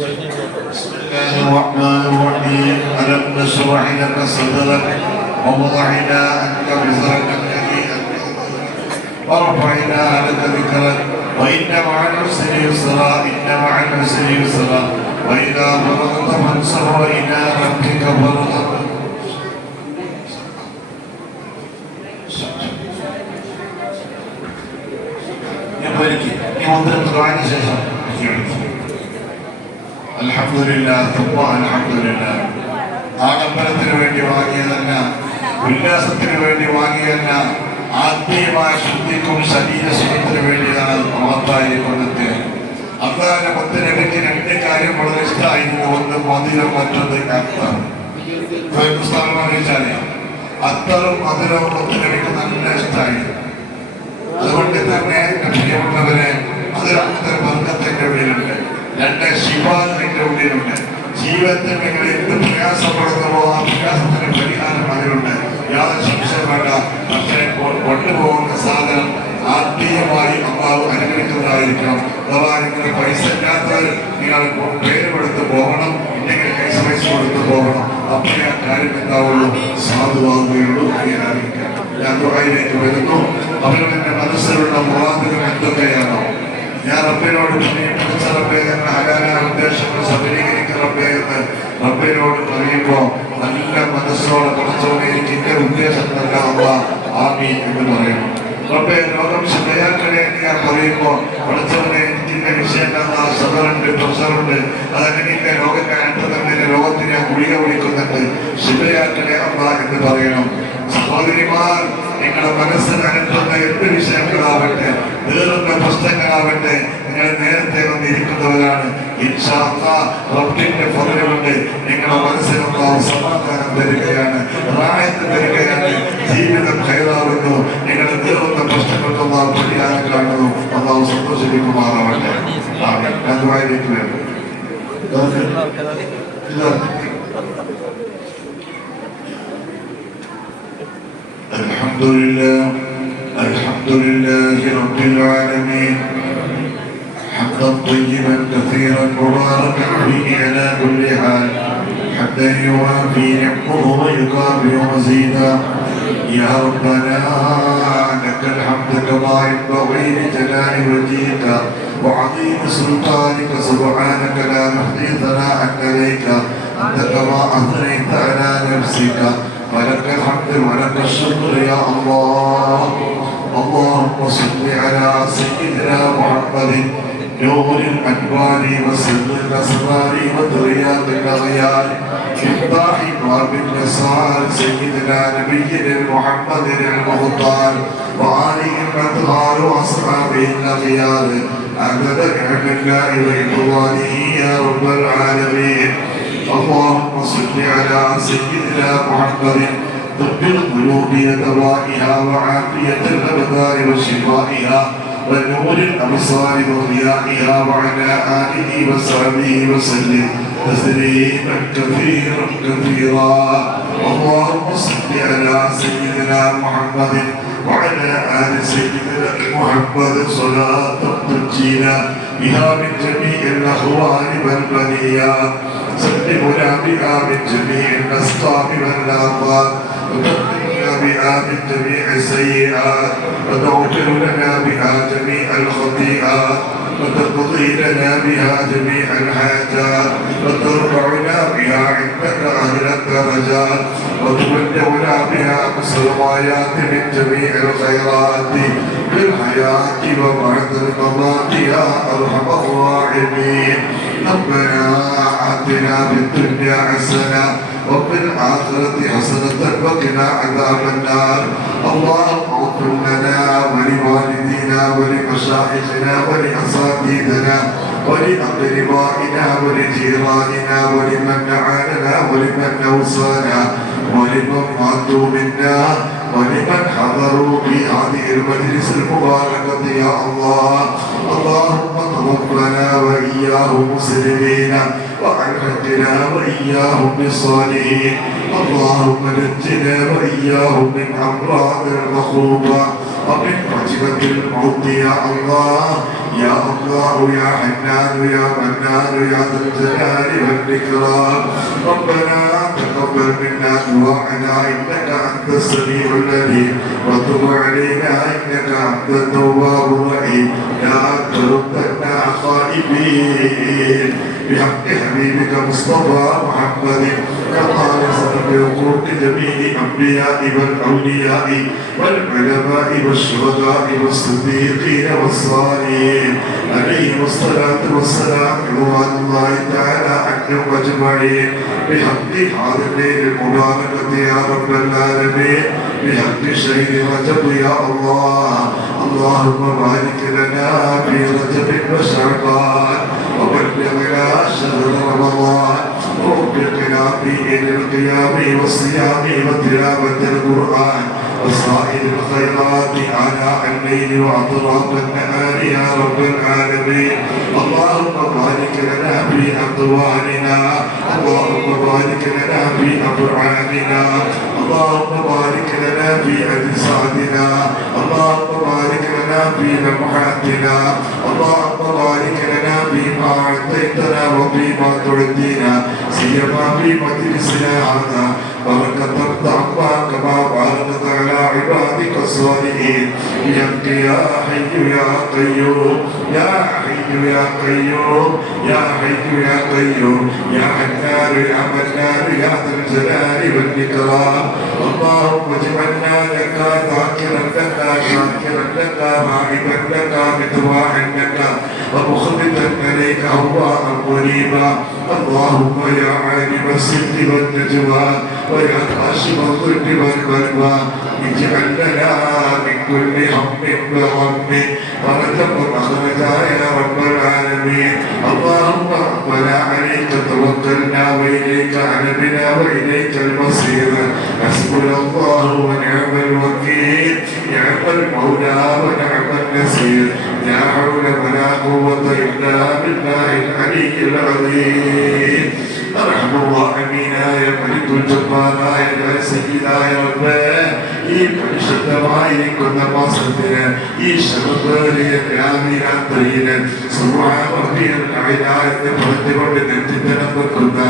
بسم الله الرحمن الرحيم. ألم نشرح لك صدرك ووضعنا عنك وزرك الذي ورفعنا لك ذكرك وإن مع العسر يسرا إن مع العسر يسرا وإذا فرغت فانصب وإلى ربك فارغب. ആഡംബരത്തിന് വേണ്ടി വാങ്ങിയതല്ല, ഉല്ലാസത്തിന് വേണ്ടി വാങ്ങിയതല്ല, ആത്മീയമായ ശുദ്ധിക്കും ശരീരസുഖത്തിന് വേണ്ടിയാണ് മഹത്തായിരിക്കുന്നത്. അള്ളാഹിന്റെ മുത്തിനിടയ്ക്ക് രണ്ട് കാര്യം വളരെ ഇഷ്ടമായിരുന്നു. ഒന്ന് മധുരം, മറ്റൊന്ന് അത്തർ. ഹിന്ദുസ്ഥാനിച്ചാല് അത്തറും മധുരവും മുത്തിനിടയ്ക്ക് നല്ല ഇഷ്ടമായിരുന്നു. അതുകൊണ്ട് തന്നെ പ്രിയമുള്ളവരെ, അതിലൊരു വർഗത്തിന്റെ ഉള്ളിലുണ്ട്, രണ്ട് ശിവാന്റെ ഉള്ളിലുണ്ട്. ജീവിതത്തിൽ നിങ്ങൾ എന്ത് പ്രയാസപ്പെടുന്നുവോ ആ പ്രയാസത്തിന് പരിഹാരം അതിലുണ്ട്, യാതൊരു സംശയം വേണ്ട. പക്ഷേ കൊണ്ടുപോകുന്ന സാധനം ആത്മീയമായി അള്ളാഹു അനുഗ്രഹിക്കുന്നതായിരിക്കണം. അഥവാ നിങ്ങൾ പൈസ ഇല്ലാത്തവർ നിങ്ങൾ പേരുമെടുത്ത് പോകണം, ഇല്ലെങ്കിൽ പൈസ കൊടുത്ത് പോകണം. അപ്പോഴേ ആ കാര്യം എന്താവുള്ളൂ, സാധുവാകുകയുള്ളൂ. ഞാൻ ദുആയിലേക്ക് വരുന്നു. അവരുടെ മനസ്സിലുള്ള മുറാദുകൾ എന്തൊക്കെയാണോ ഞാൻ റബ്ബിനോട് പഠിച്ച റബ്ബേ എന്ന ഹലാലായ ഉദ്ദേശങ്ങൾ സഫലീകരിക്കുന്ന റബ്ബേ എന്ന് റബ്ബിനോട് പറയുമ്പോൾ നല്ല മനസ്സോടെ പഠിച്ചോടെ എനിക്ക് ഇന്ന ഉദ്ദേശം നൽകാവുക ആമീൻ എന്ന് പറയണം. റബ്ബേ രോഗം ശരിയാക്കണേ എന്ന് ഞാൻ പറയുമ്പോൾ പഠിച്ചവനെ എനിക്കിന്റെ വിഷയം ഷുഗറുണ്ട്, പ്രഷറുണ്ട്, അതല്ലെങ്കിൽ ഇന്ന രോഗം തന്നെ രോഗത്തിന് ഞാൻ ഗുളിക വിളിക്കുന്നുണ്ട്, ശരിയാക്കണേ അമ്മ എന്ന് പറയണം. സഹോദരിമാർ, നിങ്ങളുടെ മനസ്സിൽ അനുഭവ എന്ത് വിഷയങ്ങളാവട്ടെ, വേറുന്ന പ്രശ്നങ്ങളാവട്ടെ, നിങ്ങൾ നേരത്തെ വന്നിരിക്കുന്നവരാണ്. ഇൻഷാ അല്ലാഹ് റബ്ബിന്റെ ഫضل കൊണ്ട് നിങ്ങളുടെ മനസ്സിലുള്ള സമാധാനം തരികയാണ്, റാഹത്ത് തരികയാണ്, ജീവിതം ഖൈറാവുന്നു. നിങ്ങളുടെ വേറുന്ന പ്രശ്നങ്ങൾക്കുള്ള പരിഹാരം കാണുന്നു. അല്ലാഹു സന്തോഷിപ്പിക്കുമാറാവട്ടെ. ഞാൻ ദുആയിലേക്ക് വരുന്നു. الحمد لله رب العالمين، حمدا طيبا كثيرا مباركا فيه على كل حال، حتى يوافي نعمه ويكافئ مزيدا. يا ربنا لك الحمد كما ينبغي لجلال وجهك وعظيم سلطانك، سبحانك لا نحصي ثناء عليك أنت كما أثنيت على نفسك، ولك الحمد ولك الشكر يا الله. اللهم صل على سيدنا محمد نور الأنوار وسر الأسرار وترياق الأغيار مفتاح باب النصار سيدنا نبينا محمد المختار وآله الأطهار وأصحابه الأخيار عدد نعم الله ورضوانه يا رب العالمين. اللهم صل على سيدنا محمد طب القلوب ودوائها وعافية الأبدان وشفائها ونور الأبصار وضيائها وعلى آله وصحبه وسلم تسليما كثيرا كثيرا. اللهم صل على سيدنا محمد وعلى آل سيدنا محمد صلاة تنجينا بها من جميع الأهوال والبليات، سلمنا بها من جميع الأسقام والآفات، وتقنا بها من جميع السيئات، وتغفر لنا بها جميع الخطيئات، وتقضي لنا بها جميع الحاجات، وترفعنا بها عندك أعلى الدرجات، وتبلغنا بها أقصى الغايات من جميع الخيرات في الحياة وبعد الممات يا أرحم الراحمين. ربنا آتنا في الدنيا حسنة وفي الآخرة حسنة وقنا عذاب النار. اللهم اغفر لنا ولوالدينا ولمشايخنا ولأساتذتنا ولأقربائنا ولجيراننا ولمن نعاننا ولمن أوصانا ولمن ماتوا منا ولمن حضروا في هذه المجلس المباركة يا الله. اللهم توفنا وإياهم مسلمين وألحقنا وإياهم بالصالحين. اللهم نجنا وإياهم من أمراض المخوفة. ومن فتنة الموت يا الله يا الله يا حنان يا منان يا ذا الجلال والإكرام ربنا تقبل منا دعاءنا إنك أنت السميع العليم وتب علينا إنك أنت التواب الرحيم لا تردنا خائبين بحق حبيبك مصطفى محمد كخالصة بحقوق جميع الأنبياء والأولياء والعلماء والشهداء والصديقين والصالحين عليهم الصلاة والسلام رضوان الله تعالى عنهم أجمعين بحق هذا الليل المباركة يا رب العالمين بحق شهر رجب يا الله اللهم بارك لنا في رجب وشعبان وبلغنا شهر رمضان ووفقنا في القيام والصيام وتلاوة القرآن وسائر الخيرات آناء الليل وأطراف النهار يا رب العالمين اللهم بارك لنا في أقوالنا اللهم بارك لنا في أفعالنا اللهم بارك لنا في أجسادنا اللهم بارك لنا في لمحاتنا اللهم بارك لنا فيما أعطيتنا وفيما تعطينا سيما في مجلسنا هذا بركة ضعفا كما باركت على عبادك الصالحين يا حي يا قيوم يا حي يا قيوم يا حي يا قيوم يا حنان يا منان يا ذا الجلال والإكرام اللهم اجعلنا لك ذاكرا لك شاكرا لك راغبا لك متواعا لك ومخبتا اليك هواء مريبا اللهم يا عالم السر والنجوى ويا كاشف الضر والبلوى اجعل لنا من كل هم وغم فرجا ومخرجا يا رب العالمين اللهم ربنا عليك توكلنا واليك عنبنا واليك المصير حسبنا الله ونعم الوكيل نعم المولى ونعم النصير لا حول ولا قوة إلا بالله العلي العظيم أرحم الراحمين يا ملك الجبار يا سيدا يا رب ഈ പരിശുദ്ധമായിരിക്കുന്ന മാസത്തിന് ഈ ശബദറിയ രാത്രിയില് സുബ്ഹാനല്ലാഹ് പറഞ്ഞുകൊണ്ട് നെറ്റിത്തരം വെക്കുന്ന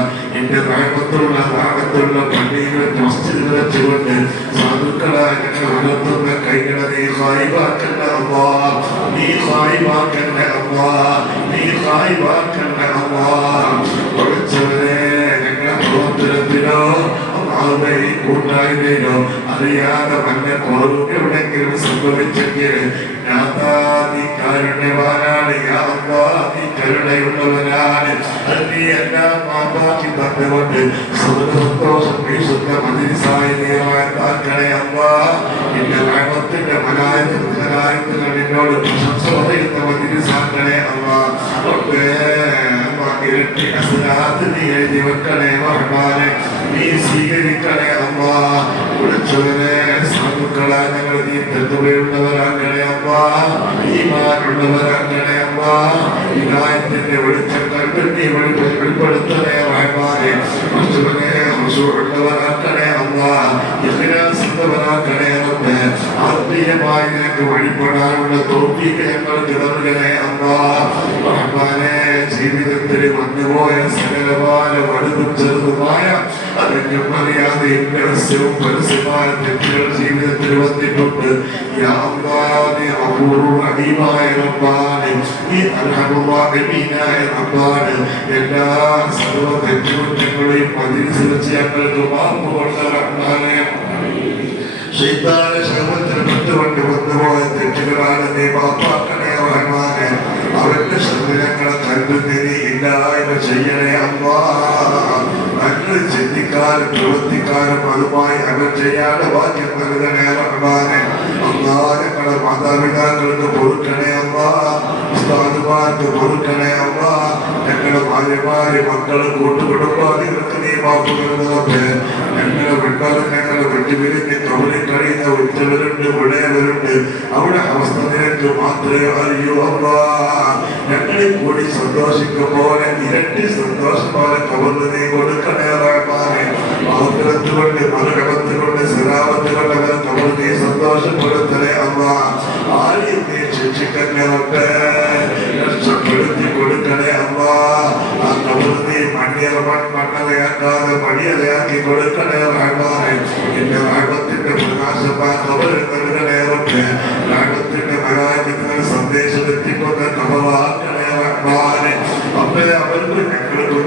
എന്റെ റഹ്മത്തുള്ള ഭാഗത്തുള്ള പള്ളികളെ മസ്ജിദുകൾ വെച്ചുകൊണ്ട് സാധുക്കളായ ഞങ്ങൾ വളർത്തുന്ന കൈകളെ നീ ഹായിബാക്കണ്ട അല്ലാഹ് നീ ഹായിബാക്കണ്ട അല്ലാഹ് നീ ഹായിബാക്കണ്ട അല്ലാഹ് പഠിച്ചവരെ ഞങ്ങളെ പ്രവർത്തനത്തിനോ കൂട്ടായ്മയിലോ അറിയാതെ വല്ല കുറവും എവിടെങ്കിലും സംഭവിച്ചെങ്കിൽ നീ കാരുണ്യവാനാണ് നീ കരുണയുള്ളവനാണ് നീ എല്ലാം മാപ്പാക്കി തന്നുകൊണ്ട് സന്തോഷം വിശുദ്ധ മജിലിസായി നീളെ അമ്മ എന്റെ റാമത്തിന്റെ മലായത്തുകൾ എന്നോട് പ്രശംസ പറയുന്ന മജിലിസാക്കളെ അമ്മ ഇരട്ടി അസ്ലാത്ത് നീ എഴുതി വെക്കണേ റഹ്മാനെ നീ സ്വീകരിക്കണേ അമ്മ വിളിച്ചവരെ സാധുക്കളെ ഞങ്ങൾ നീ തെറ്റുകയുള്ളവരാകണേ അമ്മ ഈമാനുള്ളവരാകണേ അമ്മ വിനായത്തിന്റെ വെളിച്ചം കണ്ട് നീ വെളിപ്പെടുത്തണേ റഹ്മാനെ വിളിച്ചവരെ ഉള്ളവരാക്കണേ അമ്മ ഇഖ്ലാസുള്ളവരാക്കണേ റബ്ബേ ആത്മീയമായി നിനക്ക് വഴിപ്പെടാനുള്ള തൗഫീഖ് ഞങ്ങൾക്ക് നൽകണേ അമ്മ റഹ്മാനെ ജീവിതത്തിൽ വന്നുപോയ സകലമായ വലുതും ചെറുതുമായ അറിഞ്ഞും അറിയാതെയും രഹസ്യവും പരസ്യമായ തെറ്റുകൾ ജീവിതത്തിൽ വന്നിട്ടുണ്ട് എല്ലാ സർവ തെറ്റുകുറ്റങ്ങളെയും മജിലിസിൽ ഞങ്ങൾക്ക് മാപ്പ് കൊണ്ട് റഹ്മാനെ ശൈത്താനെ ശർമ്മത്തിന് പെട്ടുകൊണ്ട് വന്നുപോയ തെറ്റുകളാണ് നീ മാപ്പാക്കണേ റഹ്മാനെ അവന്റെ ശരീരങ്ങളെ കണ്ടുതിരി ഇല്ലായ്മ ചെയ്യണേ അമ്മാ നന്മ ചിന്തിക്കാനും പ്രവർത്തിക്കാനും അതുമായി അവർ ചെയ്യാതെ ഭാഗ്യം നൽകണേ റഹ്മാനെ അമ്മാ ഞങ്ങളെ മാതാപിതാക്കൾക്ക് പൊറുക്കണേ അമ്മാ ഉസ്താദുമാർക്ക് പൊറുക്കണേ അമ്മാ ഞങ്ങളുടെ ഭാര്യമാര് മക്കള് കൂട്ടുകുടുംബാദികൾക്ക് നീ മാപ്പ് നൽകുന്നേ ഞങ്ങളെ വിട്ടാലും ഞങ്ങളെ വിട്ടുപിരിഞ്ഞ് കവലിൽ കഴിയുന്ന ഉറ്റവരുണ്ട് ഉടയവരുണ്ട് അവിടെ അവസ്ഥ നിനക്ക് മാത്രമേ അറിയൂ അമ്മാ ഞങ്ങളെ കൂടി സന്തോഷിക്കുമ്പോൾ ഇരട്ടി സന്തോഷം പോലെ കവർന്ന് നീ കൊടുക്കണേ റഹ്മാനെ കൊണ്ട് മറുകടത്തുകൊണ്ട് സലാമത്ത് കൊണ്ട് അവർ കവർ നീ സന്തോഷപ്പെടുത്തണേ അമ്മാ കൊടുക്കണേ റഹ്മാനെ. നിന്റെ റഹ്മത്തിന്റെ പ്രകാശമായ ഖബറിൽ നൽകണേ റബ്ബേ. റഹ്മത്തിന്റെ മലായികയുടെ സന്ദേശം എത്തിക്കുന്ന ഖബറാക്കണേ റഹ്മാനെ. അപ്പേ അവർക്ക് ഞങ്ങൾക്ക്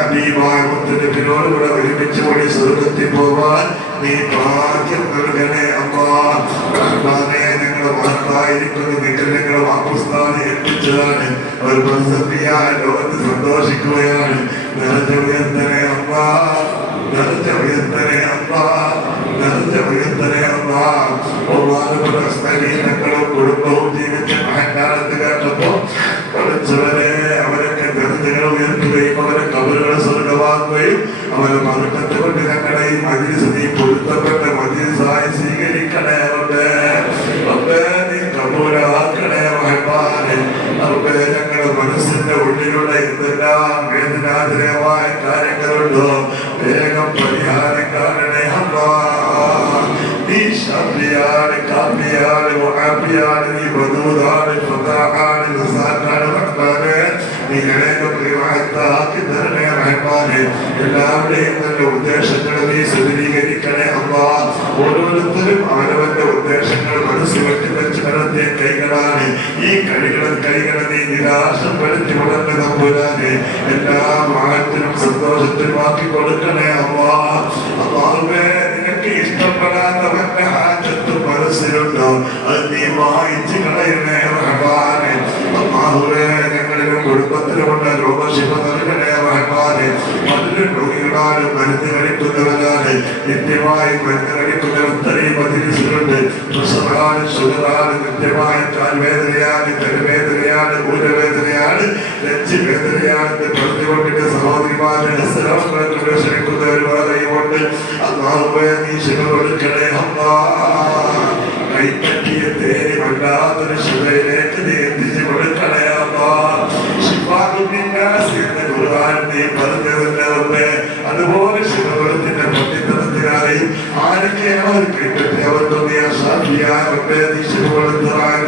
ഹബീബായ മുത്തുനബിയോടുകൂടെ ഒരുമിച്ച് കൂടി സ്വർഗ്ഗത്തിൽ പോവാൻ നീ ഭാഗ്യം നൽകണേ അല്ലാഹ്. റഹ്മാനെ, ഞങ്ങൾ മഹത്തായിരിക്കുന്ന നിങ്ങളുടെ വാക്കുസ്ഥാനം ഏൽപ്പിച്ചതാണ്. ഒരു ബർസഖിയായ ലോകത്ത് സന്തോഷിക്കുകയാണ്. നിറഞ്ഞ ഉയർത്തനെ അല്ലാഹ്, നിറഞ്ഞ ഉയർത്തനെ അല്ലാഹ്, നിറഞ്ഞ ഉയർത്തനെ അല്ലാഹ്. ബഹുമാനപ്പെട്ട സ്ത്രീകളും കുടുംബവും ജീവിച്ച മഹക്കാലത്ത് കേട്ടപ്പോൾ പഠിച്ചവരെ അവരൊക്കെ ദർജകൾ ഉയർത്തുകയും അവരെ കബറുകൾ സ്വർഗമാക്കുകയും അവരെ മറുക്കത്തെ കൊണ്ട് ഞങ്ങളെ ഈ മജ്‌ലിസ് നീ പൊരുത്തപ്പെട്ട മജ്‌ലിസായി സ്വീകരിക്കണേ റബ്ബേ. റബ്ബേ, നീ കബൂലാക്കണേ റഹ്മാനെ. റബ്ബേ, ഞങ്ങളുടെ മനസ്സിന്റെ ഉള്ളിലൂടെ എന്തെല്ലാം വേദനാജനകമായ കാര്യങ്ങളുണ്ടോ വേഗം പരിഹാരം കാണണേ അല്ലാഹ്. നീ ശാഫിയാണ്, കാഫിയാണ്, മുആഫിയാണ്, നീ വദൂദാണ്, ഫതാഹാണ്, റസാഖാണ് റഹ്മാനെ. നീ ഞങ്ങളെ പ്രിയമാക്കി തരണേ റഹ്മാനെ. എല്ലാവരുടെയും നല്ല ഉദ്ദേശങ്ങളെ നീ സഫലീകരിക്കണേ അല്ലാഹ്. ഓരോരുത്തരും അവരവന്റെ ഉദ്ദേശങ്ങൾ മനസ്സിൽ വെച്ച് നടത്തിയ കൈകളാണ്. ഈ കൈകളെ നീ നിരാശപ്പെടുത്തി ഉടനെ നമ്പുരാനെ. എല്ലാ മാറ്റത്തിനും സന്തോഷത്തിനും ആക്കി കൊടുക്കണേ അല്ലാഹ്. അല്ലാഹുവേ, നിനക്ക് ഇഷ്ടപ്പെടാത്തവന്റെ ഹാജത്ത് മനസ്സിലുണ്ടോ അത് നീ വായിച്ചു കളയണേ റഹ്മാനെ. അല്ലാഹുവേ, ഞങ്ങളിലും കുടുംബത്തിലുമുള്ള രോഗശിവ നൽകണേ റഹ്മാനെ. മധുര രോഗികളാലും മരുന്ന് കഴിക്കുന്നവരാണ്. നിത്യമായി മരുന്ന് കഴിക്കുന്നവരെയും മജിലിസിലുണ്ട്. പ്രസവമാണ്, ഷുഗറാണ്, നിത്യമായി കാൽവേദനയാണ്, കരുവേദനയാണ്, ഊരവേദനയാണ്, നെഞ്ചുവേദനയാണ് പറഞ്ഞുകൊണ്ടിട്ട് സഹോദരിമാരുടെ സ്ഥലങ്ങളെ ക്ഷണിക്കുന്നവരുമാരെയുമുണ്ട്. അല്ലാഹുവേ, നീ ശിവ കൊടുക്കണേ അല്ലാഹ്. കൈപ്പറ്റിയ തേനി വല്ലാത്തൊരു ശിവയിലേക്ക് നീ എത്തിച്ചു കൊടുക്കണേ അല്ലാഹ്. നീ പറഞ്ഞതിന്റെ അതുപോലെ ശിവപുരത്തിന്റെ പണ്ഡിതത്തിനാരെയും ആരൊക്കെയാണോ കൈപ്പറ്റി അവർക്കും നീ അസാധ്യമായ ശിവപുരത്തിനായ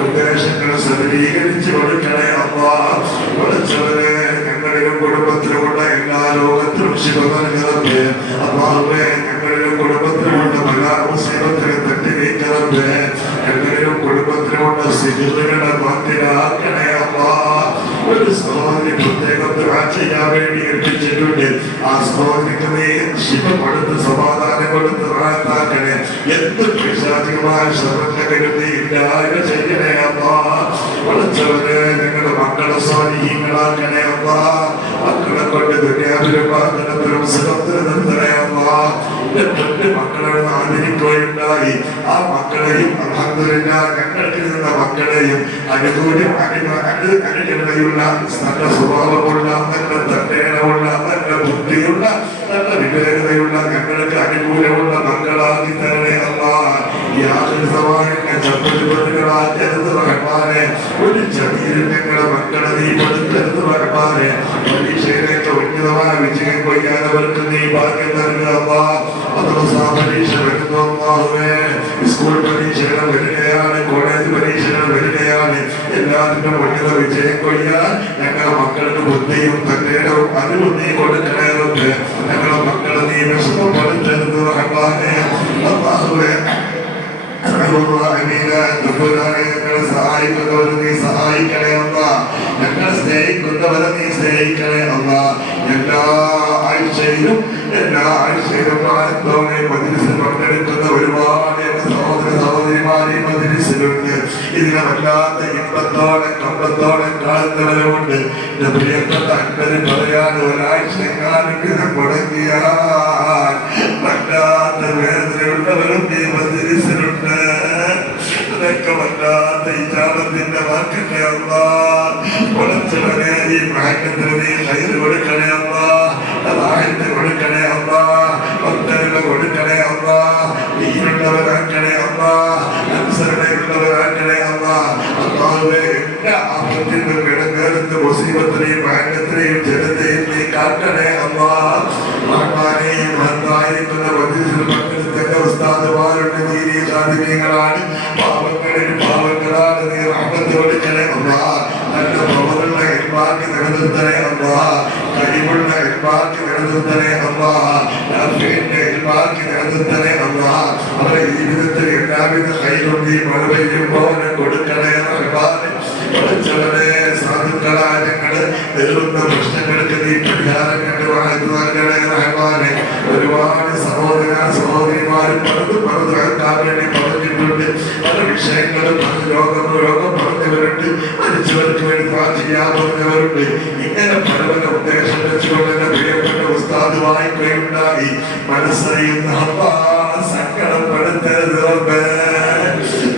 ഉദ്ദേശങ്ങൾ സബലീകരിച്ചു കൊടുക്കണേ അല്ലാഹ്. പഠിച്ചവരെ, ഞങ്ങളിലും കുടുംബത്തിലുമുള്ള എല്ലാ ലോകത്തിലും ശിവ നൽകണമേ അല്ലാഹുവേ. ഞങ്ങളിലും കുടുംബത്തിലുമുള്ള എല്ലാ മുസീബത്തിനെ തട്ടി നീക്കണമേ. ഞങ്ങളിലും കുടുംബത്തിലുമുള്ള സിഹിറുകളെ മാറ്റിലാക്കണേ അല്ലാഹ്. ഒരു സഹോദരി പ്രത്യേകം ചെയ്യാൻ വേണ്ടി എത്തിച്ചിട്ടുണ്ട്. ആ സഹോദരിക്ക് നീ ശിവ കൊടുത്ത് സമാധാനം കൊടുത്ത് റാഹത്താക്കണേ. എന്ത് പിശാചികമായ ശ്രമങ്ങളും നീ ഇല്ലായ്മ ചെയ്യണേ അല്ലാഹ്. പഠിച്ചവരെ, ഞങ്ങളുടെ മക്കളെ സ്വാധീനങ്ങളാക്കണേ അല്ലാഹ്. മക്കളെ കൊണ്ട് ദുനിയാവിലും ആഖിറത്തിലും സുഖത്തിൽ നിർത്തണേ അല്ലാഹ്. എന്റെ മക്കളെ ആദരിക്കുകയുണ്ടായി. ആ മക്കളെയും അൽഹംദുലില്ലാഹ് ഞങ്ങൾക്ക് നിന്ന മക്കളെയും അനുകൂലയുള്ള നല്ല സ്വഭാവമുള്ള, നല്ല തട്ടേണമുള്ള, നല്ല ബുദ്ധിയുള്ള, നല്ല വിവേകതയുള്ള, ഞങ്ങൾക്ക് അനുകൂലമുള്ള മക്കളാക്കി തരണേ അല്ലാഹ്. യാതൊരു സമാനങ്ങളെ ചപ്പുചുവടുകളാക്കരുത് റഹ്മാനെ. ഒരു ചെറിയ ഞങ്ങളുടെ മക്കളെ നീ പെടുത്തരുത് റഹ്മാനെ. പരീക്ഷയിലേക്ക് ഉന്നതമായ വിജയം കൊയ്യാനവർക്ക് നീ ഭാഗ്യം നൽകുക അല്ലാഹ്. പരീക്ഷ വരുന്നു അല്ലാഹുവേ. സ്കൂൾ പരീക്ഷകൾ വരികയാണ്, കോളേജ് പരീക്ഷകൾ വരികയാണ്. എല്ലാത്തിനും ഉന്നത വിജയം കൊയ്യാൻ ഞങ്ങളുടെ മക്കൾക്ക് ബുദ്ധിയും തന്റേടവും അറിവും നീ കൊടുക്കണേ റബ്ബേ. ഞങ്ങളുടെ മക്കളെ നീ വിഷമപ്പെടുത്തരുത് റഹ്മാനെ. അല്ലാഹുവേ, ഞങ്ങളെ സഹായിക്കുന്നവരെ നീ സഹായിക്കണേ അല്ലാഹ്. ഞങ്ങളെ സ്നേഹിക്കുന്നവരെ നീ സ്നേഹിക്കണേ അല്ലാഹ്. എല്ലാ ആഴ്ചയിലും പ്രായത്തോടെ മജ്‌ലിസിൽ പങ്കെടുക്കുന്ന ഒരുപാട് സഹോദര സഹോദരിമാരെ മജ്‌ലിസിലുണ്ട്. ഇതിനെ വല്ലാത്ത ഇമ്പത്തോടെ കമ്പത്തോടെ കാണുന്നവരുമുണ്ട്. എന്റെ പ്രിയപ്പെട്ട അൻപര് പറയാൻ ഒരാഴ്ചക്കാലം ഇത് മുടങ്ങിയാൽ വല്ലാത്ത വേദനയുള്ളവരും ഈ മജ്‌ലിസിലുണ്ട്. ഇതൊക്കെ വല്ലാത്ത ഇജാബത്തിന്റെ വാക്കിന്റെ അല്ലാഹ്. പൊളച്ചവനെ ഈ പ്രായത്തിന് നീ കയ്യിൽ കൊടുക്കണേ അല്ലാഹ്. റാഹത്ത് കൊടുക്കണേ അല്ലാഹ്. ഭക്തരുടെ കൊടുക്കണേ അല്ലാഹ്. നീരുള്ളവരാക്കണേ അല്ലാഹ്. അനുസരണയുള്ളവരാക്കണേ അല്ലാഹ്. അല്ലാഹുവേ, എല്ലാ ആപത്തിനും ഇടങ്ങേറുന്ന മുസീബത്തിനെയും ഭയങ്കരത്തെയും ജനത്തെയും നീ കാക്കണേ അല്ലാഹ്. റഹ്മാനെയും മഹത്തായിരിക്കുന്ന മജ്‌ലിസിൽ പങ്കെടുത്ത ഉസ്താദുമാരുടെ നീതി പാവങ്ങളിൽ പാവങ്ങളാണ്. നീ റഹ്മത്ത് കൊടുക്കണേ അല്ലാഹ്. നല്ല പ്രവൃത്തികളെ ഇൽമാക്കി നിലനിർത്തണേ അല്ലാഹ്, കഴിവുള്ള ഇൽമാക്കി നിലനിർത്തണേ അല്ലാഹ്, നാഫിഇന്റെ ഇൽമാക്കി നിലനിർത്തണേ അല്ലാഹ്. അവരുടെ ജീവിതത്തിൽ എല്ലാവിധ ഖൈറും നീ മഴ പെയ്യുമ്പോൾ കൊടുക്കണേ റഹ്മാനേ. പഠിച്ചവരെ സാധുക്കളായ ഞങ്ങള് നേരിടുന്ന പ്രശ്നങ്ങൾക്ക് നീ പരിഹാരം കണ്ട് വാഴ്ത്തു നൽകണേ റഹ്മാനേ. ഒരുപാട് സഹോദര സഹോദരിമാരും പലതും കേൾക്കാൻ വേണ്ടി പറഞ്ഞിട്ടുണ്ട്. പല വിഷയങ്ങളും രോഗം പറഞ്ഞവരുണ്ട്, മരിച്ചവർക്ക് വേണ്ടി ചെയ്യാൻ പറഞ്ഞവരുണ്ട്. ഇങ്ങനെ പല പല ഉദ്ദേശം വെച്ചുകൊണ്ട് പ്രിയപ്പെട്ട ഉസ്താദ് വായ്പയുണ്ടായി. മനസ്സറിയുന്ന അല്ലാഹ് സങ്കടപ്പെടുത്തരുത് റബ്ബേ,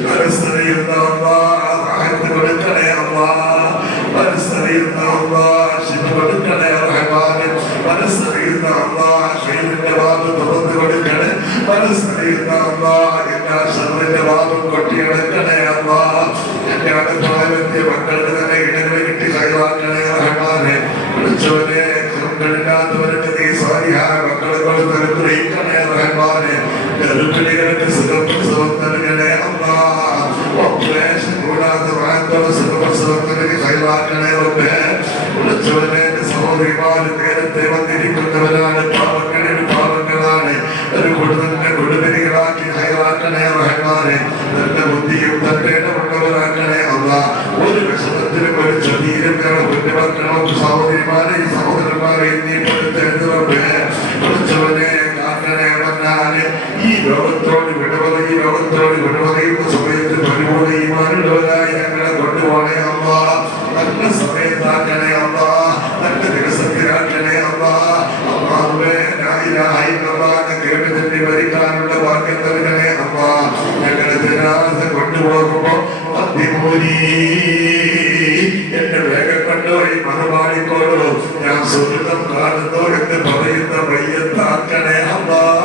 മനസ്സറിയുന്ന അല്ലാഹ് റാഹത്ത് കൊടുക്കണേ അല്ലാഹ്, മനസ്സറിയുന്ന അല്ലാഹ് ശിഫ കൊടുക്കണേ റഹ്മാനേ. മനസ്സറിയുന്ന അല്ലാഹ് ഖൈറിന്റെ വാതിൽ തുറന്നു കൊടുക്കണേ. മനസ്സറിയുന്ന അല്ലാഹ് എല്ലാ ശർറിന്റെ വാതിൽ കൊട്ടിയടക്കണേ അല്ലാഹ്. എന്റെ അടുത്ത മക്കൾക്ക് തന്നെ ഇടങ്ങൾ കിട്ടി കഴിവാക്കണേ റഹ്മാനേ. വിളിച്ചവനെ മക്കളില്ലാത്തവർക്ക് നീ സാലിഹായ മക്കളെ കൊണ്ട് അനുഗ്രഹിക്കണേ റഹ്മാനേ. ഗർഭിണികൾക്ക് സുഖപ്രസവം നൽകണേ അല്ലാഹ്. ഓപ്പറേഷൻ കൂടാതെ സുഖപ്രസവത്തിലേക്ക് കഴിവാക്കണേ റബ്ബേ. വിളിച്ചവനെ സഹോദരിമാര് നേരത്തെ വന്നിരിക്കുന്നവരാണ്, പാവങ്ങളാണ്. ഒരു കുടുംബത്തിന്റെ കുടുംബിനികളാക്കി ഹൈറാക്കണേ റഹ്മാനേ. നല്ല ബുദ്ധിയും തട്ടേണ്ടമുള്ളവരാക്കണേ അല്ലാഹ്. ഒരു വിഷമത്തിലും ഒരു ചതിയിലും കുഞ്ഞുമക്കളോ സഹോദരിമാരെ സഹോദരന്മാരെ നീ പെടുത്തേണ്ടവേ. വിളിച്ചവനെ കാക്കണേ വന്നാല് ഈ ലോകത്തോട് വിടവറയുന്ന സമയത്ത് പരിപൂർണ്ണ ഈമാനുള്ളവരായി ഞങ്ങളെ കൊണ്ടുപോകണേ അല്ലാഹ്. നല്ല സമയത്താക്കണേ അല്ലാഹ്, നല്ല ദിവസത്തിലാക്കണേ അല്ലാഹ്. അല്ലാഹുവേ ലാ ഇലാഹ ഇല്ലല്ലാഹ് കേട്ടുതന്നെ വരിക്കാനുള്ള ഭാഗ്യം നൽകണേ അല്ലാഹ്. ഞങ്ങളെ ജനാസ കൊണ്ടുപോകുമ്പോ എന്റെ വേഗം കൊണ്ടുപോയി മറുപാടിക്കോളൂ, ഞാൻ സ്വർഗം കാണുന്നു എന്ന് പറയുന്ന മയ്യത്താക്കണേ അല്ലാഹ്.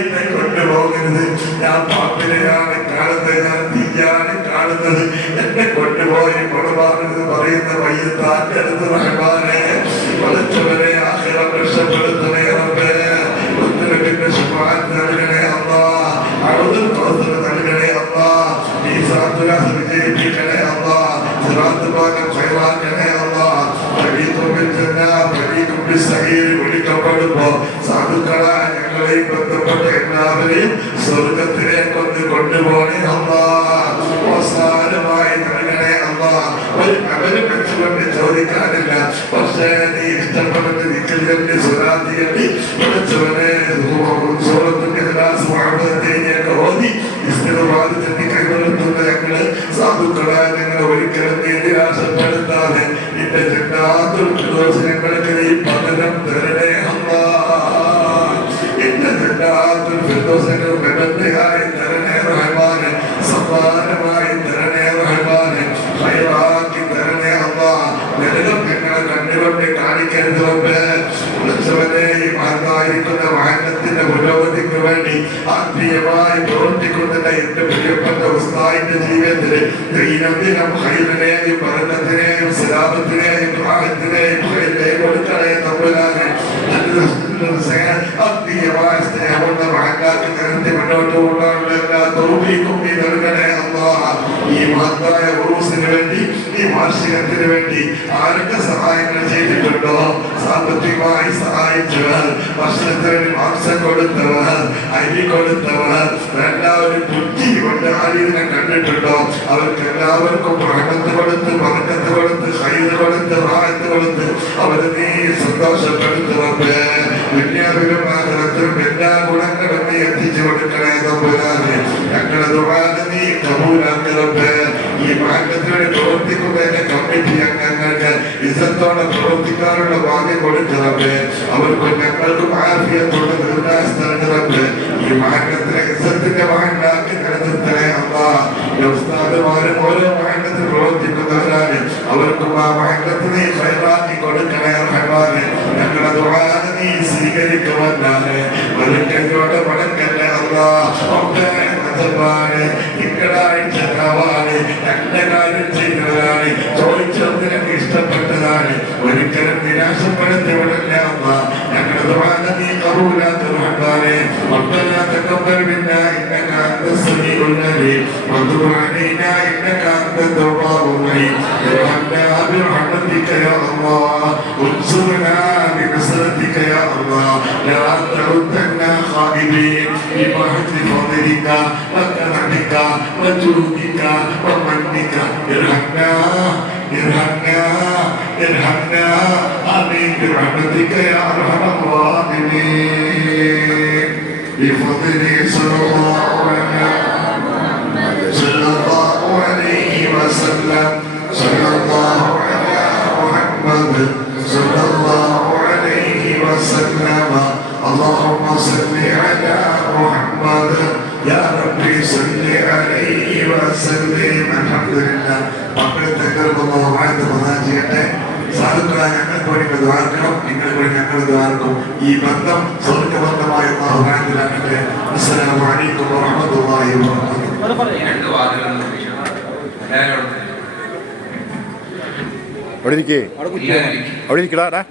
എന്നെ കൊണ്ടുപോകരുത്, ഞാൻ പാമ്പിനെയാണ് കാണുന്നത്, ഞാൻ തീയാണ് കാണുന്നത്, എന്നെ കൊണ്ടുപോയി മറുപാടെന്ന് പറയുന്ന മയ്യത്താക്കരുത് റഹ്മാനേ. വളച്ചവരെ ആഖിറം രക്ഷപ്പെടുത്തണേ റബ്ബേ. ഉത്തരവിന്റെ ശുഫാഅത്ത് നൽകണേ അല്ലാഹ്, അറുതൽ പ്രവർത്തനം നൽകണേ അല്ലാഹ്, ഈസാത്തുലാഹ് വിജയിപ്പിക്കണേ അല്ലാഹ്, സിറാത്ത് പാകം ഖൈറാക്കണേ അല്ലാഹ്. വിളിക്കപ്പെടുമ്പോ സാധുക്കളായ ഞങ്ങളെയും ബന്ധപ്പെട്ട എല്ലാവരെയും സ്വർഗത്തിലേക്കൊന്ന് കൊണ്ടുപോകണേ അല്ലാഹ്. അവസാനമായി നൽകണേ അല്ലാഹ്. ഒരു അവരെ വെച്ചുകൊണ്ട് ചോദിക്കാനില്ല, പക്ഷേ നീ ഇഷ്ടപ്പെടുന്ന വിക്കലിന്റെ സ്വരാധിയല്ലേ പഠിച്ചവനെ സൂറത്തിന്റെ ഒക്കെ ഓതി ഇസ്തിഗ്ഫാറിന്റെ കൈവരുത്തുന്ന ഞങ്ങള് സാധുക്കളായ ഞങ്ങളെ ഒരിക്കലും നീ നിരാശപ്പെടുത്താതെ നിന്റെ ജന്നാത്തുൽ ഫിർദൗസ് ഞങ്ങൾക്ക് നീ പകരം തരണേ അല്ലാഹ്. നിന്റെ ജന്നാത്തുൽ ഫിർദൗസ് ഞങ്ങൾക്ക് മെഡലിയായി തരണേ റഹ്മാനേ, സമ്മാനമായി തരണേ റഹ്മാനേ, ഖൈറാക്കി തരണേ അല്ലാഹ്. നരകം ഞങ്ങളെ കണ്ടുകൊണ്ട് കാണിക്കരുത് റബ്ബേ. വിളിച്ചവനെ ഈ മഹത്തായിരിക്കുന്ന വാഹനത്തിന്റെ പുരോഗതിക്ക് വേണ്ടി ആത്മീയമായി പ്രവർത്തിക്കുന്ന എന്റെ പ്രിയപ്പെട്ട ഉസ്താദിന്റെ ജീവിതത്തില് ദൈനംദിനം ഖൈറിനെയും ബർക്കത്തിനെയും സലാമത്തിനെയും റാഹത്തിനെയും കൊടുക്കണേ തമ്പുരാനെ. ആത്മീയമായ സ്നേഹമുള്ള മഹത്താക്കി നിരത്തി മുന്നോട്ട് കൊണ്ടുള്ള എല്ലാ തൗഫീഖും നീ നൽകണേ അല്ലാഹ്. ഈ മഹത്തായ ഉറൂസിന് വേണ്ടി, ഈ വാർഷികത്തിന് വേണ്ടി ആരൊക്കെ സഹായങ്ങൾ ചെയ്തിട്ടുണ്ടോ, സാമ്പത്തികമായി സഹായിച്ചവർ, ഭക്ഷണത്തിന് മാംസം കൊടുത്തവർ, അരി കൊടുത്തവർ, എല്ലാവരും ബുദ്ധി കൊണ്ട് ആരീതിനെ കണ്ടിട്ടുണ്ടോ, അവർക്ക് എല്ലാവർക്കും റഹ്മത്ത് കൊടുത്ത് ബർക്കത്ത് കൊടുത്ത് ഖൈർ കൊടുത്ത് റാഹത്ത് കൊടുത്ത് അവരെ നീ സന്തോഷപ്പെടുത്തുവേ. ദുനിയാവിലും ആഖിറത്തിലും എല്ലാ ഗുണങ്ങളും നീ എത്തിച്ചു കൊടുക്കണേ തമ്പുരാനെ. ഞങ്ങളുടെ ദുആ നീ കബൂലാക്കി റബ്ബേ. ഈ മാർഗത്തിലൂടെ പ്രവർത്തിക്കുന്നതിന്റെ കമ്മിറ്റി അംഗങ്ങൾക്ക് ഇസ്സത്തോടെ പ്രവർത്തിക്കാനുള്ള ഭാഗ്യം കൊടുക്കണമേ. അവർക്കും ഞങ്ങൾക്കും ആഫിയത്തോടെ ദീർഘായുസ്സ്. ഈ മാർഗത്തിലെ ഇസ്സത്തിന്റെ മഹണ്ടാക്കി നിലനിർത്തണേ അല്ലാഹ്. ഉസ്താദുമാരും ഓരോ മഹണ്ടത്തിൽ പ്രവർത്തിക്കുന്നവരാണ്, അവർക്കും ആ മഹണ്ടത്തിനെ ഖൈറാക്കി കൊടുക്കണേ റഹ്മാനേ. ഞങ്ങളുടെ ദുആ നീ സ്വീകരിക്കുമെന്നാണ് ഒരിക്കലോട് മടക്കല്ലേ അല്ലാഹ്. തിങ്കളാഴ്ച എന്റെ കാര്യം ചെയ്തവരാണ്, ചോദിച്ചത് നിനക്ക് ഇഷ്ടപ്പെട്ടതാണ്, ഒരിക്കലും നിരാശപ്പെടുത്തി വിടല്ലേ അല്ലാഹ്. ഞങ്ങളുടെ دعاءني قبولات الرحمن ربنا تقبل منا إنك أنت السميع العليم وتب علينا إنك أنت التواب الرحيم ارحمنا برحمتك يا الله وانصرنا بنصرتك يا الله لا تردنا خائبين بمحض فضلك وكرمك وجودك ومنك ارحمنا ارحمنا ارحمنا آمين برحمتك يا أرحم الراحمين بفضله صلى الله عليه وسلم صلى الله على محمد صلى الله عليه وسلم اللهم صل على محمد يا ربي صل عليه وسلم الحمد لله മക്കളെ തകർന്നതായിട്ട് പ്രധാനിച്ചിട്ട് സാധുക്കളായ ഞങ്ങൾക്ക് വേണ്ടി ദ്വാർക്കണം നിങ്ങൾക്ക് വേണ്ടി ഞങ്ങൾ ദ്വാർക്കും ഈ ബന്ധം സ്വർഗബന്ധമായ അള്ളാഹുവിലാകട്ടെ. അസ്സലാമു അലൈക്കും വറഹ്മത്തുള്ളാഹി വബറകാതുഹു. അവിടെ ഇരിക്കടാ.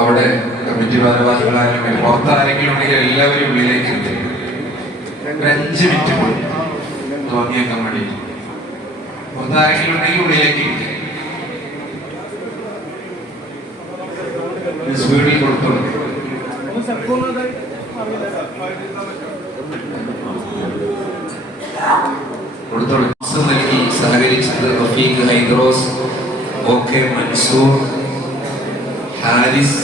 അവിടെ കമ്മിറ്റി ഭാരവാഹികളായാലും പുറത്താരെങ്കിലും ഉണ്ടെങ്കിൽ എല്ലാവരും ഉള്ളിലേക്ക് ഒരു 5 മിനിറ്റ് പോയി തോന്നിയേക്കാൻ വേണ്ടി പുറത്താരെങ്കിലും ഉണ്ടെങ്കിൽ ഉള്ളിലേക്ക് സ്പീഡിൽ കൊടുത്തോളൂ. കൊടുത്തോളൂ. നൽകി സഹകരിച്ചത് റഫീഖ് ഹൈദ്രോസ്, ഓക്കെ മൻസൂർ, ഹാരിസ്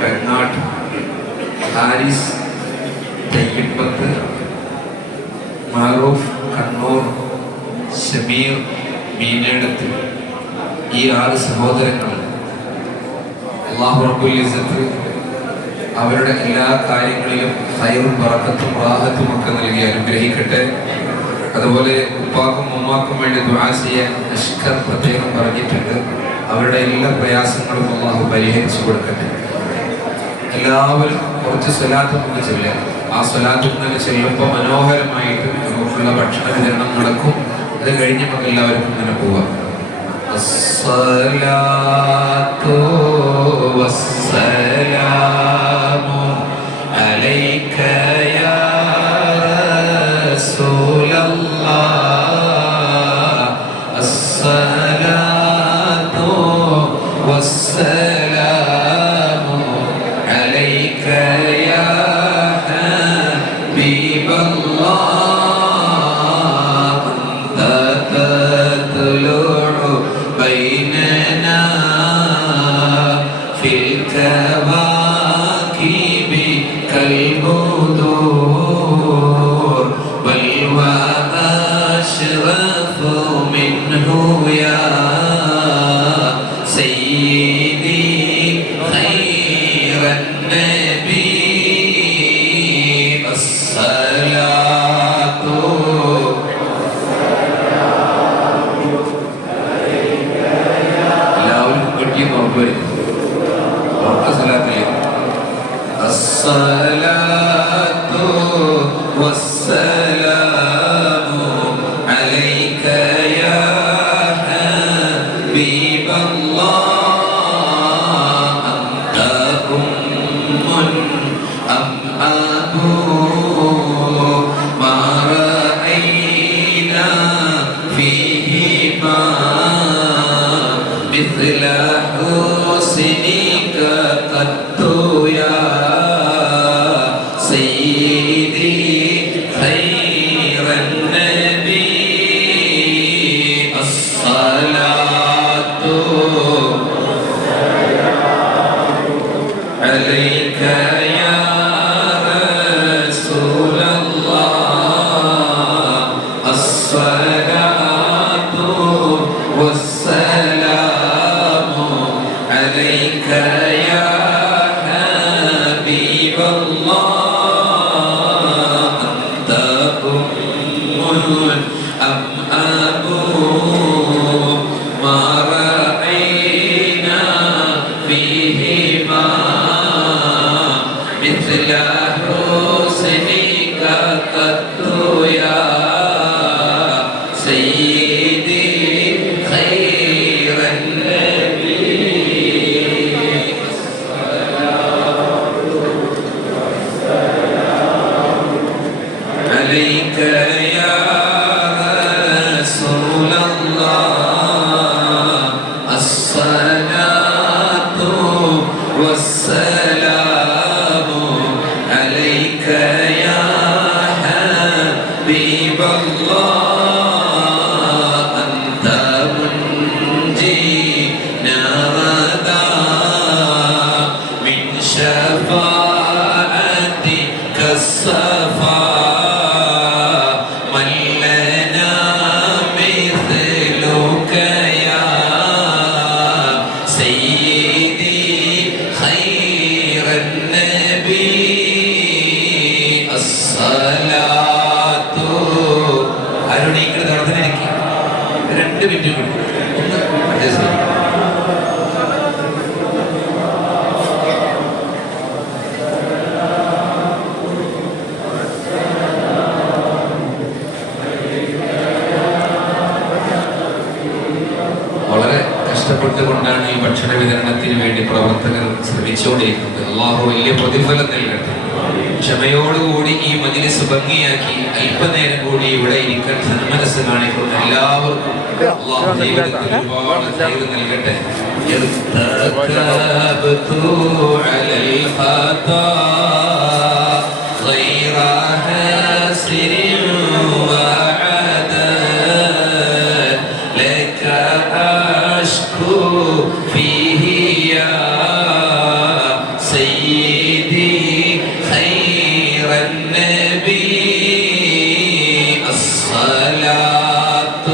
വെങ്ങാട്ട്, ഹാരിസ് തയ്യപ്പത്ത്, മാറൂഫ് കണ്ണൂർ, ഷമീർ മീനേടത്ത്, ഈ 6 സഹോദരങ്ങൾ അല്ലാഹു റബ്ബുൽ ഇസ്സത്ത് അവരുടെ എല്ലാ കാര്യങ്ങളിലും ഖൈറും ബറക്കത്തും റാഹത്തും ഒക്കെ നൽകി അനുഗ്രഹിക്കട്ടെ. അതുപോലെ ഉപ്പാക്കും ഉമ്മാക്കും വേണ്ടി ദുആ ചെയ്യാൻ അഷ്കർ പ്രത്യേകം പറഞ്ഞിട്ടുണ്ട്. അവരുടെ എല്ലാ പ്രയാസങ്ങളും അല്ലാഹു പരിഹരിച്ചു കൊടുക്കട്ടെ. എല്ലാവരും കുറച്ച് സ്വലാത്ത് നമുക്ക് ചെല്ലാം. ആ സ്വലാത്ത് തന്നെ ചെല്ലുമ്പോൾ മനോഹരമായിട്ട് നമുക്കുള്ള ഭക്ഷണ വിതരണം നടക്കും. അത് കഴിഞ്ഞ് നമുക്ക് എല്ലാവർക്കും ഇങ്ങനെ പോവാം. അസ്സലാത്തു വസ്സലാമു അലൈക യാ റസൂലല്ലാഹ്. അസ്സലാത്തു വസ്സലാമു അലൈക യാ ഹബീബല്ലാഹ്. بيننا في الكواكب كالبدور بل وأشرف منه يا سيدي خير النبي. الصلاة الصلاة والسلام عليك يا حبيب الله. أنت أم أبو ما رأينا فيهما مثل حسنك قد يا سيدي خير النبي. الصلاة عليك يا رسول الله. الصلاة والسلام عليك يا حبيب الله. أنت أم أبو ما رأينا فيهما مثل حسنك قد يا سيدي خير والسلام عليك يا حبيب الله أنت منجينا غدا من شفاعتك الصفا من لنا مثلك يا سيدي خير النبي الصلاة അരുണീകൃത നടന്നിരിക്കുക 2 മിനിറ്റ് കൂടി ഒന്ന് അഡ്ജസ്റ്റ് ചെയ്യും. വളരെ കഷ്ടപ്പെട്ടുകൊണ്ടാണ് ഈ ഭക്ഷണ വിതരണത്തിന് വേണ്ടി പ്രവർത്തകർ ശ്രമിച്ചുകൊണ്ടിരിക്കുന്നത്. അള്ളാഹു വലിയ പ്രതിഫലം നൽകട്ടെ. ക്ഷമയോടുകൂടി ഈ മജ്‌ലിസ് ഭംഗിയാക്കി അല്പനേരം കൂടി ഇവിടെ ഇരിക്കാൻ സന്മനസ് കാണിക്കുന്ന എല്ലാവർക്കും അള്ളാഹു ജീവിതത്തിൽ ഒരുപാട് ഖൈർ നൽകട്ടെ. ارتكبت على الخطا غير حاسر وعدد لك أشكو فيه يا سيدي خير النبي الصلاة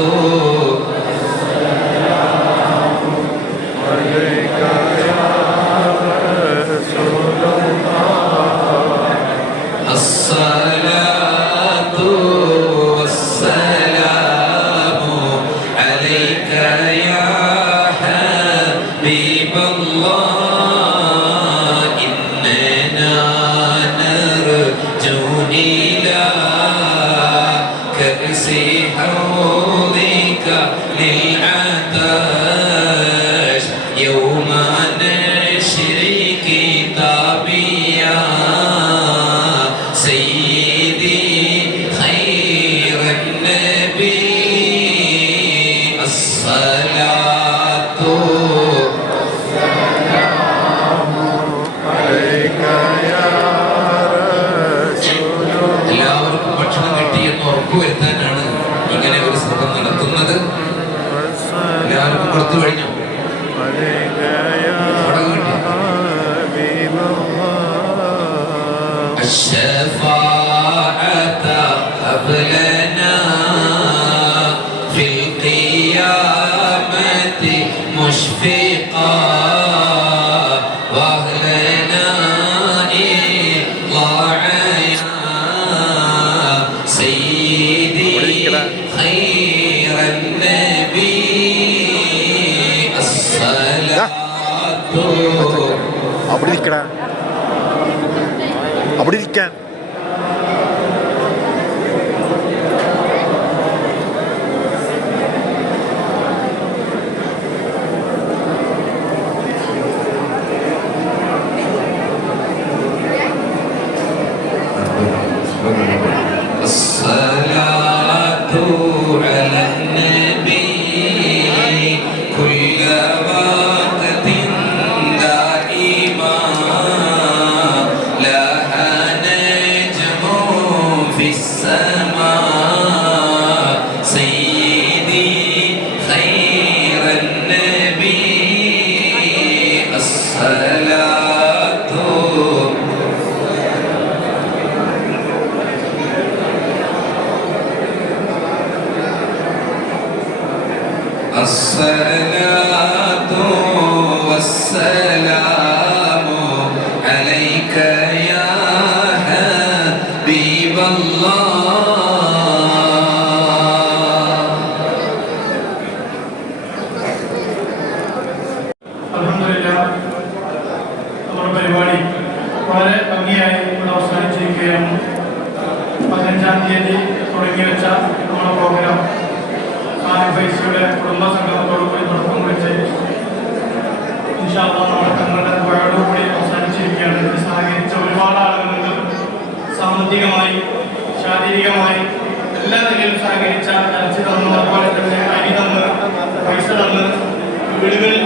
عليك يا رسول الله الصلاة والسلام عليك يا حبيب الله إننا نرجو إلى كأس حوضك للعطش يوم نشر كتابيا سيدي خير النبي الصلاة عليك يا رسول الله എല്ലാവർക്കും ഭക്ഷണം കിട്ടിയെന്ന് ഉറപ്പുവരുത്താനാണ് ഇങ്ങനെ ഒരു ശ്രമം നടത്തുന്നത്. എല്ലാവർക്കും കൊടുത്തു കഴിഞ്ഞു. عليك يا حبيب الله الشفاعة هب لنا في القيامة مشفقا واهلنا إطلاعا سيدي خير النبي الصلاة അവിടെ ഇരിക്കടാ അവിടെ ഇരിക്കാൻ الصلاة على النبي كل وقت دائما لها نجم في السماء سيدي خير النبي الصلاة الصلاة والسلام عليك يا حبيب الله അൽഹംദുലില്ലാ നമ്മുടെ പരിപാടി വളരെ ഭംഗിയായി ഇവിടെ അവസാനിച്ചിരിക്കുകയാണ്. 15-ാം തീയതി തുടങ്ങി വെച്ച നമ്മുടെ പ്രോഗ്രാം ഫൈസിയുടെ കുടുംബ സംഗമത്തോടുകൂടി തുടക്കം കുറിച്ച് ഇൻഷാ അല്ലാഹ് നമ്മുടെ തങ്ങളുടെ ദ്വായോടുകൂടി അവസാനിച്ചിരിക്കുകയാണ്. ഇതിന് സഹകരിച്ച ഒരുപാട് ആളുകളുണ്ട്. സാമ്പത്തികമായി, ശാരീരികമായി എല്ലാ നിലയിലും സഹകരിച്ച ഇറച്ചി തന്നു, അതുപോലെ തന്നെ അരി തന്ന്, പൈസ തന്ന്, വീടുകളിൽ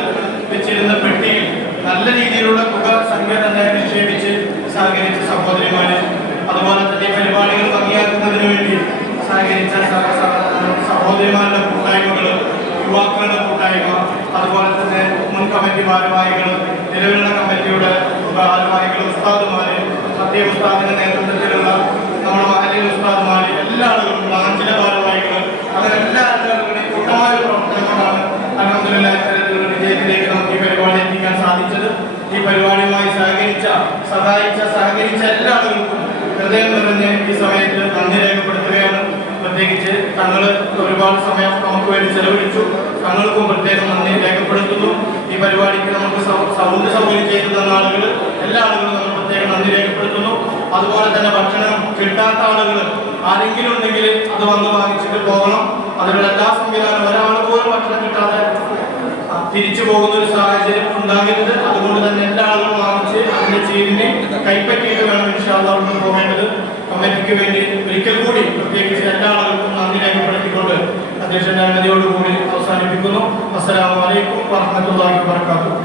വെച്ചിരുന്ന പെട്ടിയിൽ നല്ല രീതിയിലുള്ള തുക സംഖ്യ തന്നെ നിക്ഷേപിച്ച് സഹകരിച്ച സഹോദരിമാര്, അതുപോലെ തന്നെ പരിപാടികൾ ഭംഗിയാക്കുന്നതിന് വേണ്ടി സഹകരിച്ച സഹോദരിമാരുടെ കൂട്ടായ്മകൾ, യുവാക്കളുടെ കൂട്ടായ്മ, അതുപോലെ തന്നെ മുൻ കമ്മിറ്റി ഭാരവാഹികൾ, നിലവിലുള്ള കമ്മിറ്റിയുടെ ഭാരവാഹികൾ, ഉസ്താദുമാര്, സത്യ ഉസ്താദിന്റെ നേതൃത്വത്തിലുള്ള നമ്മുടെ മഹല്ലിലെ ഉസ്താദുമാര്, എല്ലാ ആളുകളും, ബ്രാഞ്ചിലെ ഭാരവാഹികൾ, അങ്ങനെ എല്ലാ ആളുകളുടെയും കൂട്ടമായ പ്രവർത്തനങ്ങളാണ് അൽഹംദുലില്ലാഹ് ഇത്തരത്തിലുള്ള വിജയത്തിലേക്ക് നമുക്ക് ഈ പരിപാടി എത്തിക്കാൻ സാധിച്ചത്. ഈ പരിപാടിയുമായി സഹകരിച്ച എല്ലാ ആളുകൾക്കും ഹൃദയം നിറഞ്ഞ് ഈ സമയത്ത് നന്ദി രേഖപ്പെടുത്തുകയാണ്. പ്രത്യേകിച്ച് തങ്ങൾ ഒരുപാട് സമയം നമുക്ക് വേണ്ടി ചെലവഴിച്ചു. തങ്ങൾക്കും പ്രത്യേകം നന്ദി രേഖപ്പെടുത്തുന്നു. ഈ പരിപാടിക്ക് നമുക്ക് സൗണ്ട് സൗകര്യം ചെയ്തു തന്ന ആളുകൾ, എല്ലാ ആളുകളും നമ്മൾ പ്രത്യേകം നന്ദി രേഖപ്പെടുത്തുന്നു. അതുപോലെ തന്നെ ഭക്ഷണം കിട്ടാത്ത ആളുകൾ ആരെങ്കിലും ഉണ്ടെങ്കിൽ അത് വന്ന് വാങ്ങിച്ചിട്ട് പോകണം. അതിനുള്ള എല്ലാ സംവിധാനവും, ഒരാൾ പോലും ഭക്ഷണം കിട്ടാതെ തിരിച്ചു പോകുന്ന ഒരു സാഹചര്യം ഉണ്ടാകരുത്. അതുകൊണ്ട് തന്നെ എല്ലാ ആളുകളും വാങ്ങിച്ച് അതിന്റെ ചീരിനെ കൈപ്പറ്റിയിട്ട് വേണം ഇൻഷാ അല്ലാഹ് പോകേണ്ടത്. കമ്മിറ്റിക്ക് വേണ്ടി ഒരിക്കൽ കൂടി പ്രത്യേകിച്ച് എല്ലാ ആളുകൾക്കും നന്ദി രേഖപ്പെടുത്തിക്കൊണ്ട് അധ്യക്ഷന്റെ അനുമതിയോടുകൂടി അവസാനിപ്പിക്കുന്നു. അസ്സലാമു അലൈക്കും വറഹ്മത്തുള്ളാഹി വബറകാതുഹു.